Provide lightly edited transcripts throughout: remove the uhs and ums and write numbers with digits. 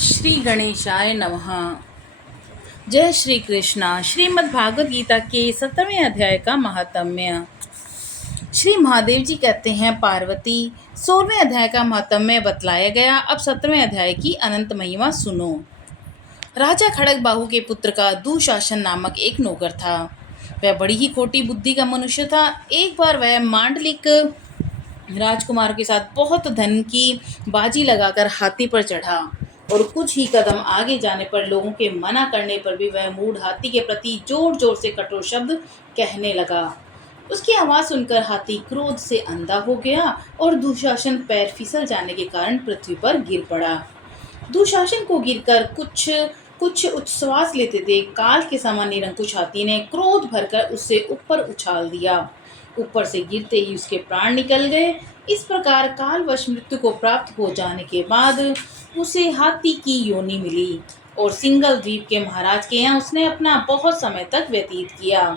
श्री गणेशाय नमः। जय श्री कृष्णा। श्रीमद् भागवत गीता के 17वें अध्याय का महात्म्य। श्री महादेव जी कहते हैं, पार्वती 16वें अध्याय का महात्म्य बतलाया गया। अब 17वें अध्याय की अनंत महिमा सुनो। राजा खड़गबाहु के पुत्र का दुशासन नामक एक नौकर था। वह बड़ी ही खोटी बुद्धि का मनुष्य था। एक बार वह मांडलिक राजकुमार के साथ बहुत धन की बाजी लगाकर हाथी पर चढ़ा और कुछ ही कदम आगे जाने पर लोगों के मना करने पर भी वह मूढ़ हाथी के प्रति जोर जोर से कठोर शब्द कहने लगा। उसकी आवाज़ सुनकर हाथी क्रोध से अंधा हो गया और दुशासन पैर फिसल जाने के कारण पृथ्वी पर गिर पड़ा। दुशासन को गिरकर कुछ कुछ उच्छ्वास लेते देख काल के समान निरंकुश हाथी ने क्रोध भरकर उससे ऊपर उछाल दिया। ऊपर से गिरते ही उसके प्राण निकल गए। इस प्रकार कालवश मृत्यु को प्राप्त हो जाने के बाद उसे हाथी की योनि मिली और सिंगल द्वीप के महाराज के यहाँ उसने अपना बहुत समय तक व्यतीत किया।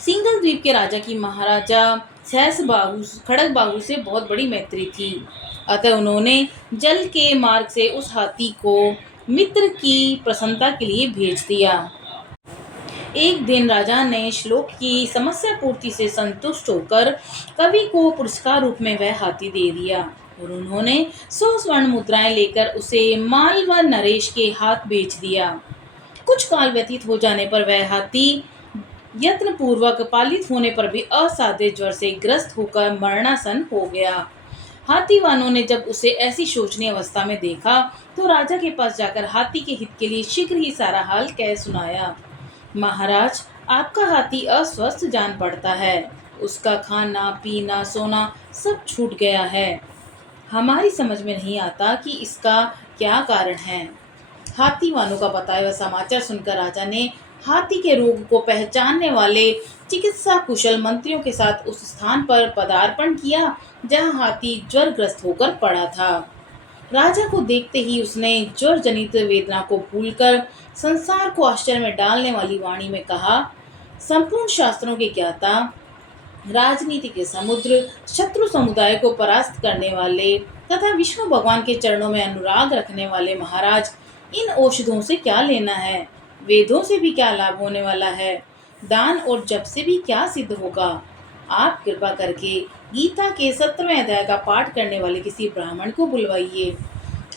सिंगल द्वीप के राजा की महाराजा सहस्रबाहु खड़गबाहु से बहुत बड़ी मैत्री थी। अतः उन्होंने जल के मार्ग से उस हाथी को मित्र की प्रसन्नता के लिए भेज दिया। एक दिन राजा ने श्लोक की समस्या पूर्ति से संतुष्ट होकर कवि को पुरस्कार रूप में वह हाथी दे दिया और उन्होंने 100 स्वर्ण मुद्राएं लेकर उसे मालव नरेश के हाथ बेच दिया। कुछ काल व्यतीत हो जाने पर वह हाथी यत्न पूर्वक पालित होने पर भी असाध्य ज्वर से ग्रस्त होकर मरणासन हो गया। हाथी वालों ने जब उसे ऐसी शोचनीय अवस्था में देखा तो राजा के पास जाकर हाथी के हित के लिए शीघ्र ही सारा हाल कह सुनाया। महाराज, आपका हाथी अस्वस्थ जान पड़ता है। उसका खाना पीना सोना सब छूट गया है। हमारी समझ में नहीं आता कि इसका क्या कारण है। हाथी वालों का बताया हुआ समाचार सुनकर राजा ने हाथी के रोग को पहचानने वाले चिकित्सा कुशल मंत्रियों के साथ उस स्थान पर पदार्पण किया जहां हाथी ज्वरग्रस्त होकर पड़ा था। राजा को देखते ही उसने ज्वर जनित वेदना को भूलकर संसार को आश्चर्य में डालने वाली वाणी में कहा, संपूर्ण शास्त्रों के ज्ञाता, राजनीति के समुद्र, शत्रु समुदाय को परास्त करने वाले तथा विष्णु भगवान के चरणों में अनुराग रखने वाले महाराज, इन औषधों से क्या लेना है? वेदों से भी क्या लाभ होने वाला है? दान और जप से भी क्या सिद्ध होगा? आप कृपा करके गीता के 17वें अध्याय का पाठ करने वाले किसी ब्राह्मण को बुलवाइए।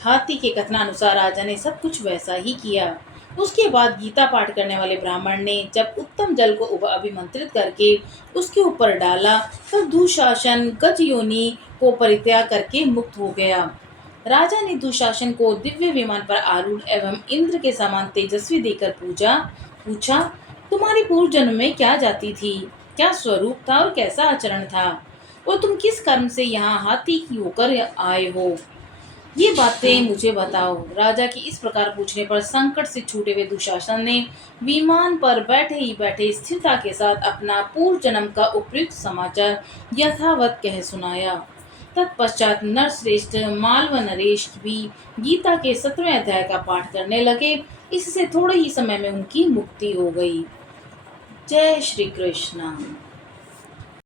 हाथी के कथनानुसार राजा ने सब कुछ वैसा ही किया। उसके बाद गीता पाठ करने वाले ब्राह्मण ने जब उत्तम जल को अभिमंत्रित करके उसके ऊपर डाला तब दुशासन गज योनि को परित्याग करके मुक्त हो गया। राजा ने दुशासन को दिव्य विमान पर आरूढ़ एवं इंद्र के समान तेजस्वी देकर पूछा, तुम्हारी पूर्व जन्म में क्या जाति थी, क्या स्वरूप था और कैसा आचरण था, और तुम किस कर्म से यहाँ हाथी की होकर आए हो? ये बातें मुझे बताओ। राजा की इस प्रकार पूछने पर संकट से छूटे हुए दुशासन ने विमान पर बैठे ही बैठे स्थिरता के साथ अपना पूर्व जन्म का उपयुक्त समाचार यथावत कह सुनाया। तत्पश्चात नरश्रेष्ठ मालव नरेश भी गीता के 17वें अध्याय का पाठ करने लगे। इससे थोड़े ही समय में उनकी मुक्ति हो गई। जय श्री कृष्ण।